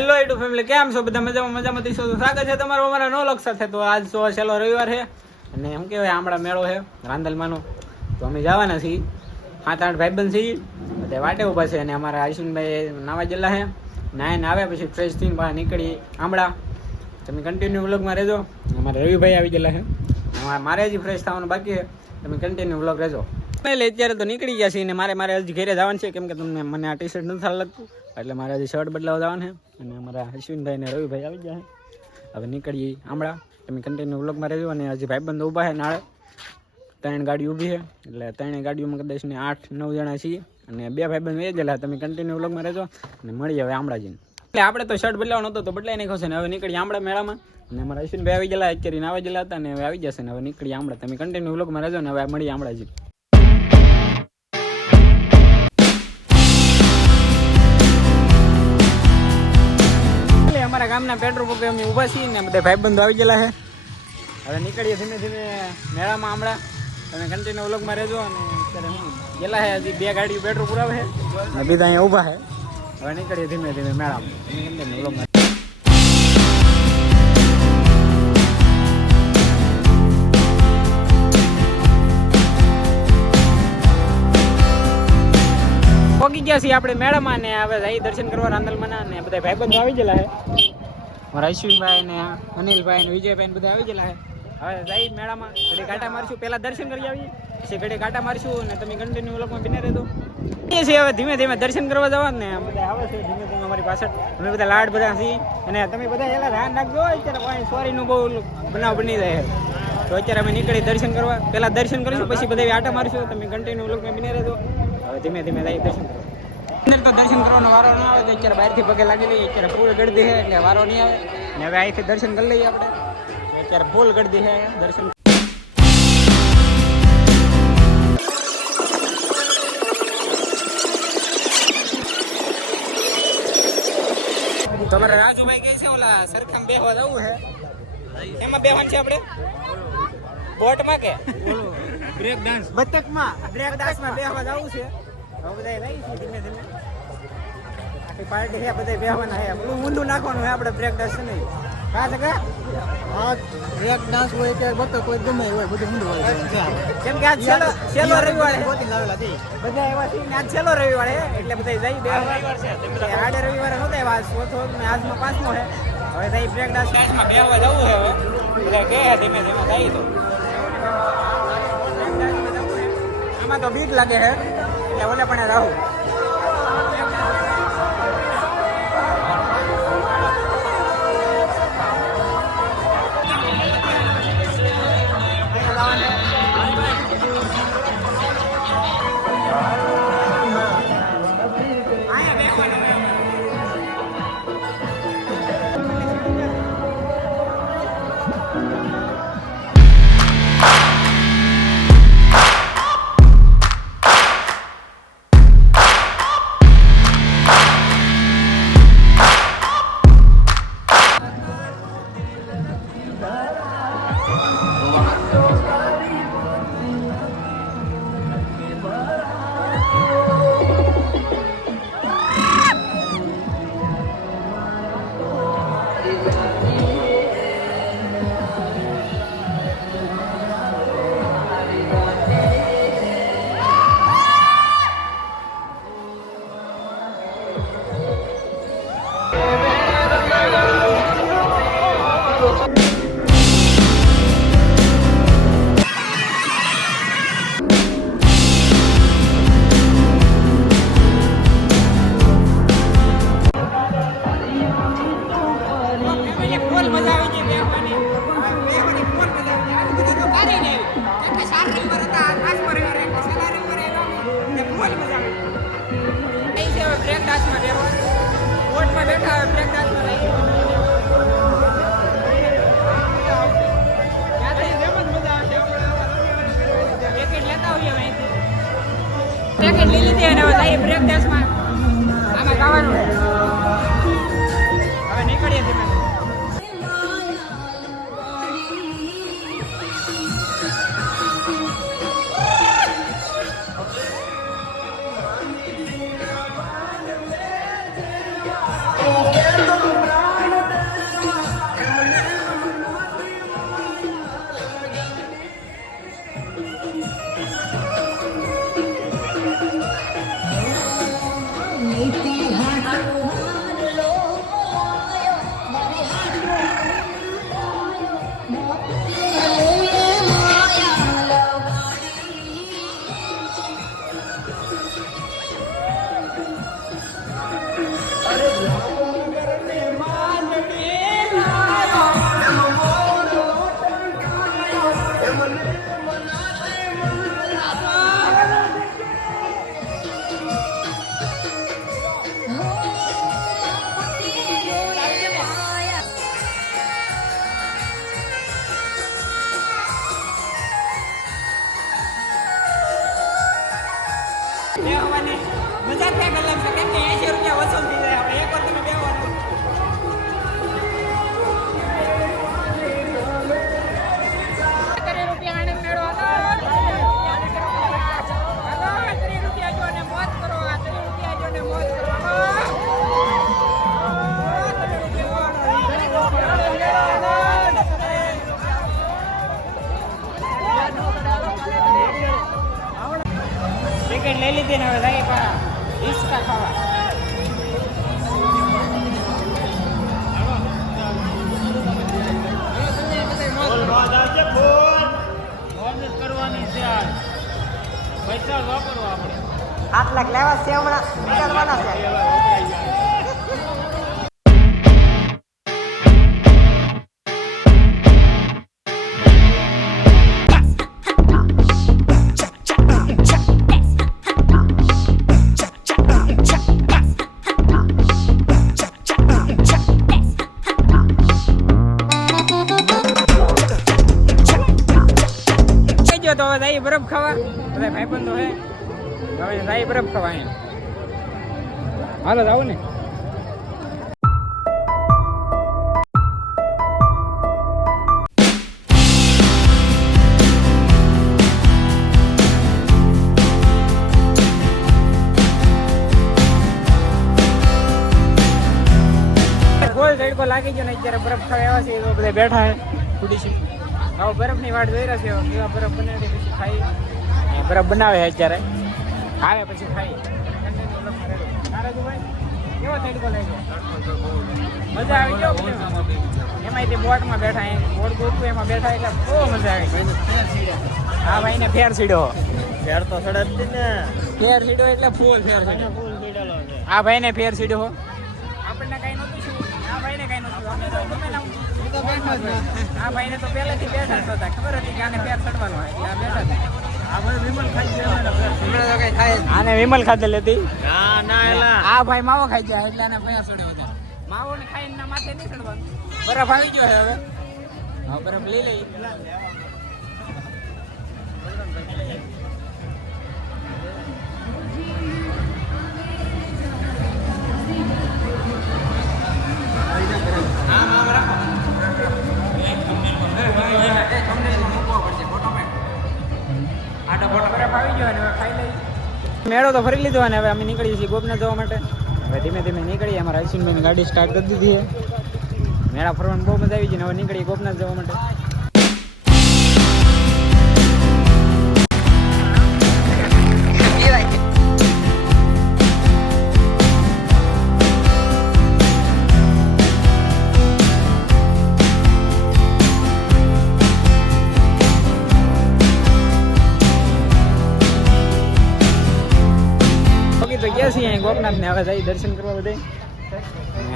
Hello YouTube family કેમ છો? બધા મજામાં? મજામાં થઈશો તો સ્વાગત છે તમારું. અમારા નો લક્ષ સાથે તો આજ તો છેલ્લો રવિવાર છે. અને એમ કહેવાય, આમળા મેળો છે, રાંદલમાંનો. તો અમે જવાના છીએ. સાત આઠ ભાઈબંધ છીએ બધા વાટે ઊભા છે અને અમારા આયુષનભાઈ નાવા જેલા છે. નાઈને આવ્યા પછી ફ્રેશ થઈને બહાર નીકળી આમળા. તમે કન્ટિન્યુ વ્લોગમાં રહેજો. અમારે રવિભાઈ આવી ગયેલા છે. મારે હજી ફ્રેશ થવાનું બાકી છે. તમે કન્ટિન્યુ વ્લોગ રહેજો. એટલે અત્યારે તો નીકળી ગયા છીએ ને મારે મારે હજી ઘરે જવાનું છે. કેમ કે તમને, મને આ ટી શર્ટ નથી સારું લાગતું. એટલે મારે હજી શર્ટ બદલાવ જવાના છે અને અમારા અશ્વિનભાઈ ને રવિભાઈ આવી ગયા હવે નીકળીએ આમળા. તમે કન્ટિન્યુ વ્લોગમાં રહેજો અને હજી ભાઈબંધ ઊભા છે નાળે. ત્રણ ગાડી ઊભી છે. એટલે ત્રણેય ગાડીઓમાં કદાચ ને આઠ, નવ જણા છીએ. અને બે ભાઈબંધ એ ગયેલા. તમે કન્ટિન્યુ વ્લોગમાં રહેજો અને મળીએ હવે હમણાં જઈને. એટલે આપણે તો શર્ટ બદલાવાનો હતો તો બદલાઈ નાખ્યો છે ને હવે નીકળી આમળા મેળામાં. અને અમારા અશ્વિનભાઈ આવી ગયેલા, અત્યારે આવી ગયેલા હતા ને હવે આવી જશે ને હવે નીકળી આમળા. તમે કન્ટિન્યુ વ્લોગમાં રહેજો ને હવે મળીએ આમળા ગામના પેટ્રોલ પંપે અમે ઊભા છીએ ને બધા ભાઈબંધો આવી ગયેલા છે. હવે નીકળીએ ધીમે ધીમે મેળામાં હમણાં. તમે કન્ટિન્યુ વ્લોગમાં રહેજો અને અત્યારે હું ગયેલા છે હજી બે ગાડીઓ પેટ્રોલ પુરાવે છે. અને બીજા અહીંયા ઊભા છે. હવે નીકળીએ ધીમે ધીમે મેળામાં. કન્ટિન્યુ પહોંચી ગયા છીએ આપણે મેળામાં ને હવે અહીં દર્શન કરવા રાંદલમાં ને બધા ભાઈબંધો આવી ગયેલા છે. અશ્વિનભાઈ ને અનિલભાઈ ને વિજયભાઈ બધા આવી ગયેલા હવે જાય મેળામાં ઘડી કાંટા મારશું. પહેલાં દર્શન કરી આવીએ. પછી ઘડી કાંટા મારશું અને તમે કન્ટિન્યુ વ્લોગમાં બિને રહેતો એ છે હવે ધીમે ધીમે દર્શન કરવા જવા ને બધા આવે છે. ધીમે ધીમે અમારી પાછળ અમે બધા લાડ બધા છીએ. અને તમે બધા એલા ધ્યાન રાખજો. અત્યારે કોઈ સોરીનું બહુ બનાવ બની જાય તો અત્યારે અમે નીકળી દર્શન કરવા. પહેલાં દર્શન કરીશું, પછી બધા આટા મારશું. તમે કન્ટિન્યુ વ્લોગમાં બિને રહેજો. હવે ધીમે ધીમે દર્શન કરવા. અંદર તો દર્શન કરવાનો વારો ના આવે તો અત્યારે બહારથી પગે લાગી લઈએ અત્યારે ફૂલ ગળદી છે એટલે વારો નહીં આવે. ને હવે અહીંથી દર્શન કરી લઈએ આપણે. અત્યારે ફૂલ ગળદી છે દર્શન. તમારે રાજુભાઈ કહે છે ઓલા સરખામ બેહવા જવું છે. એમાં બેહવાનું છે આપણે? બોટમાં કે? બ્રેક ડાન્સ બતકમાં. બ્રેક ડાન્સમાં બેહવા જવું છે. બધા રહી ધીમે ધીમે. આખી પાર્ટી છે બધા બેહવાના છે. પેલું ઊંધું નાખવાનું છે આપણે બ્રેક ડાન્સ નહીં. કા છે કા બ્રેક ડાન્સ હોય કે હોય ગમે હોય બધું ઊંધું હોય. કેમ કે આજ છેલ્લો છેલ્લો રવિવાર. ગોતી લાવેલા છે બધા એવા છે આજ છેલ્લો રવિવાર છે એટલે બધા જઈ બે આડે રવિવારે નહોતા એવા ચોથો ને આજમાં પાંચમો છે. હવે બ્રેક ડાન્સ ક્લાસમાં બેહવા જવું છે હવે. બધા ગયા ધીમે ધીમે જઈ તો. આમાં તો બીક લાગે છે. એટલે ઓલે પણ રહું ફૂલ લઈ અને બ્રેક ડાન્સમાં આમાં ગાવાનું બેહવાની લઈ લીધી ને હવે જાય પાછા હિંચકા ખાવા. આઠ લાખ લેવા છે હમણાં? નીકળવાના છે. બરફ ખાવા? બધા ભાઈબંધો હે? હવે રાઈ બરફ ખાવા અહીંયા. હાલો જાવું ને. લાગી ગયો ને, અત્યારે બરફ ખાવા આવ્યા છે બધા બેઠા છે. ખુડી હવે બરફની વાટ જોઈ રહ્યા છે. કેવા બરફ બનાવી પછી ખાઈ. બરફ બનાવે છે અત્યારે. આવે પછી ખાઈ. મજા આવી ગયો એમાં તે બોટમાં બેઠા અહીં બોટ ગોતું એમાં બેઠા એટલે બહુ મજા આવી હા ભાઈ ને ફેર સીડો. ફેર તો સડક ને. ફેર સીડો એટલે ફૂલ ફેર સીડો. ફૂલ આ ભાઈ ને ફેર સીડો આપણને કઈ નતું આ ભાઈ ને કઈ નહોતું. અમે તો ગમે ના આ ભાઈને તો પહેલેથી બેઠા હતા. ખબર હતી કે આને ફેર ચડવાનો હોય. એટલે આ બેઠા હતા આ ભાઈ વિમલ ખાઈ જાય આને વિમલ ખાધેલ હતી? ના ના એલા. આ ભાઈ માવો ખાઈ જાય એટલે આને ફેર ચડ્યો હતો માવો ને ખાઈને ના માથે નહીં ચડવાનું. બરફ આવી ગયો હવે. હવે બરફ લઈ લઈ મેળો તો ફરી લીધો અને હવે અમે નીકળીએ છીએ ગોપનાથ જવા માટે. હવે ધીમે ધીમે નીકળીએ, અમારા અશ્વિનભાઈની ગાડી સ્ટાર્ટ કરી દીધી છે. મેળા ફરવાની બહુ મજા આવી છે હવે નીકળીએ ગોપનાથ જવા માટે. તો અહીં ગોપનાથ ને હવે જઈ દર્શન કરવા બધે.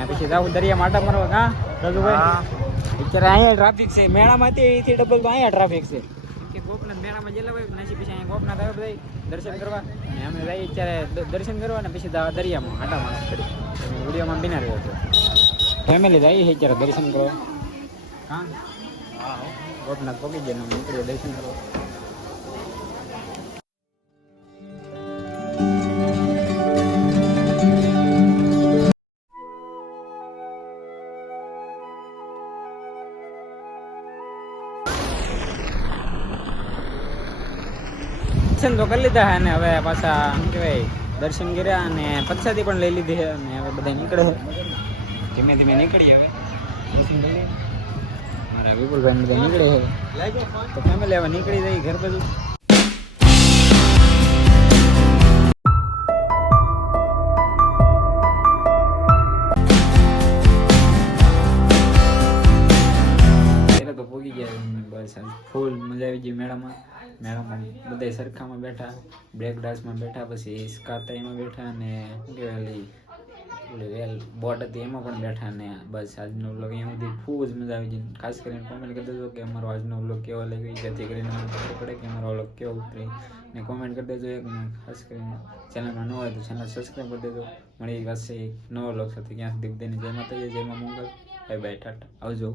પછી જાવું દરિયા માટા મારવા. કા રઘુભાઈ અત્યારે અહીંયા ટ્રાફિક છે. મેળામાંથી અહીંથી ડબલ તો અહીંયા ટ્રાફિક છે. ગોપનાથ મેળામાં જેલા હોય નસી પછી અહીંયા ગોપનાથ આવે બધા દર્શન કરવા. અને અમે જઈએ અત્યારે દર્શન કરવા ને પછી દરિયામાં આટા મારવા કરી. વિડીયોમાં બિના રહ્યો છે ફેમિલી જઈએ છે અત્યારે દર્શન કરવા. હા. ગોપનાથ પગી ગયા ને નીકળીએ દર્શન કરવા. દર્શન તો કરી લીધા અને હવે પાછા, શું કહેવાય, દર્શન કર્યા અને પ્રસાદી પણ લઈ લીધી અને હવે બધા નીકળે ધીમે ધીમે નીકળીએ હવે. મારા વિપુલભાઈ બધા નીકળે છે. તો ફેમિલી હવે નીકળી જાય ઘર બધું ફૂલ મજા આવી ગઈ મેળામાં. મેળામાં બધા સરખામાં બેઠા બ્રેક ડાન્સમાં બેઠા, પછી સ્કાતા એમાં બેઠા અને શું વેલ બોટ હતી, એમાં પણ બેઠા ને બસ આજનો બ્લોગ અહીંયા સુધી. ખૂબ જ મજા આવી ગઈ. ખાસ કરીને કોમેન્ટ કરી દેજો કે અમારો આજનો બ્લોગ કેવો લાગ્યો જેથી કરીને ખબર પડે કે અમારો બ્લોગ કેવો ઉતરી ને કોમેન્ટ કરી દેજો એક ખાસ કરીને ચેનલમાં ન હોય તો ચેનલ સબસ્ક્રાઈબ કરી દેજો. મળી પાસે નવો બ્લોગ સાથે. ક્યાં સુધી બધાની જય માતાજી, જય મા મંગલ. Bye bye Tata. આવજો.